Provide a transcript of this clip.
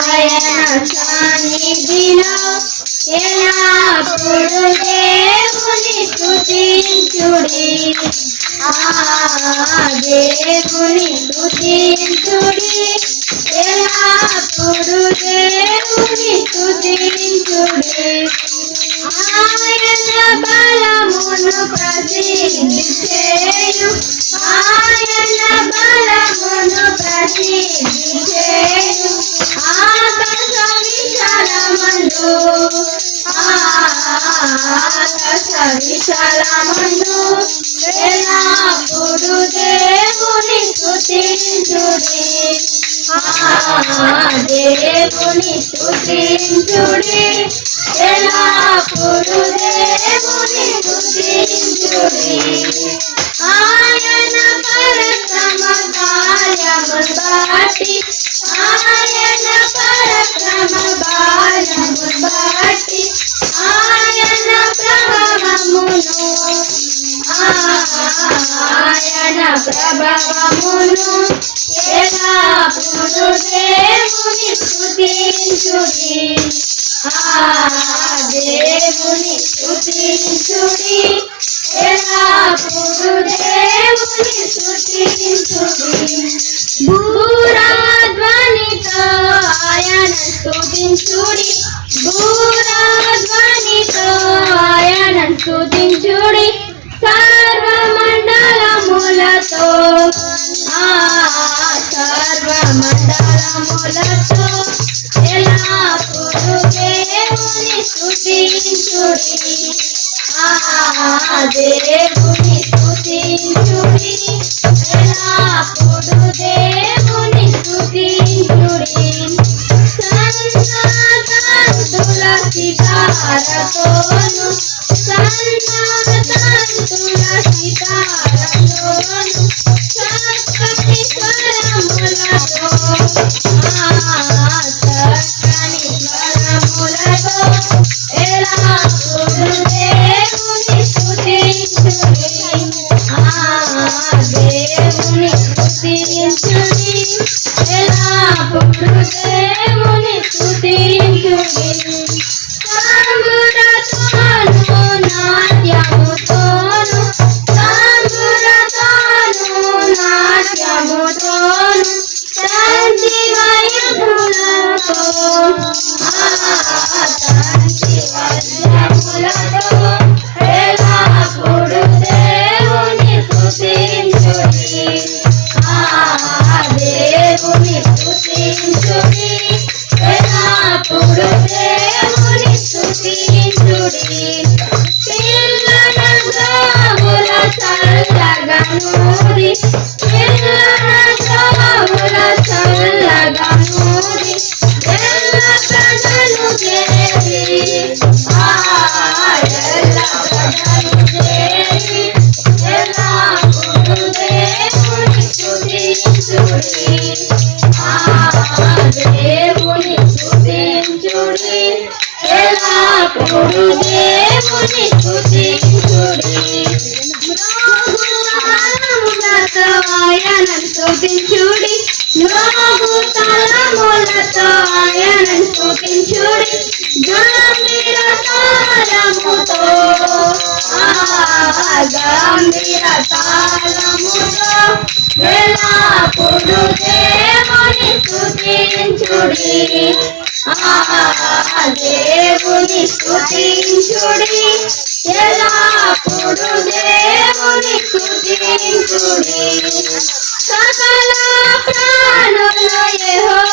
ఆయన సన్నిధిలో ఎల్లప్పుడు దేవుని స్తుతించుడి. దేవుని స్తుతించుడి, ఎల్లప్పుడు దేవుని స్తుతించుడి. ఆయన బలమును ప్రసిద్ధి చేయు, ఆయన బలమును ప్రసిద్ధి చేయు. ఆకాశ విశాలమందు, ఆకాశ విశాలమందు ఎల్లప్పుడు దేవుని స్తుతించుడి. దేవుని స్తుతించుడి, ఎల్లప్పుడు దేవుని స్తుతించుడి. ఆయన పరక్రమ కార్యములు బట్టి, ఆయన పరక్రమ కార్యములు బట్టి, ఆయన ప్రభావమును, ఆయన ప్రభావమును ఎల్లప్పుడు దేవుని స్తుతించుడి. దేవుని స్తుతించుడి, ఎల్లప్పుడు దేవుని స్తుతించుడి. భూరాధ్వనితో ఆయన స్తుతించుడి, భూరాధ్వనితో ఆయన స్తుతించుడి. సర్వమండలములతో, సర్వమండలములతో ఎల్లప్పుడు దేవుని స్తుతించుడి. దేవుని స్తుతించుడి, ఎల్లప్పుడు దేవుని స్తుతించుడి. సన్నతంతుల సితారతోను, సన్నతంతుల సితారతోను, చక్కని స్వరములతో, చక్కని స్వరములతో ఎల్లప్పుడు దేవుని స్తుతించుడి. దేవుని స్తుతించుడి, ఎల్లప్పుడు దేవుని స్తుతించుడి. తంబురతోను నాట్యముతోను, తంబురతోను నాట్యముతోను, తంతివాద్యములతో, తంతివాద్యములతో ఎల్లప్పుడు దేవుని స్తుతించుడి. దేవుని స్తుతించుడి, ఎల్లప్పుడు దేవుని స్తుతించుడి. పిల్లల గోవుల చల్లగనూరి, పిల్లల గోవుల చల్లగనూరి, ఎల్ల ప్రజలు చేరి, ఎల్ల ప్రజలు చేరి ఎల్లప్పుడు దేవుని స్తుతించుడి. దేవుని స్తుతించుడి, ఎల్లప్పుడు దేవుని స్తుతించుడి. మ్రోగుతాళములతో ఆయనను స్తుతించుడి, మ్రోగుతాళములతో ఆయనను స్తుతించుడి. గంభీర తాళముతో, గంభీర తాళముతో ఎల్లప్పుడు దేవుని స్తుతించుడి. దేవుని స్తుతించుడి, ఎల్లప్పుడు దేవుని స్తుతించుడి. సకల ప్రాణుల యెహోవా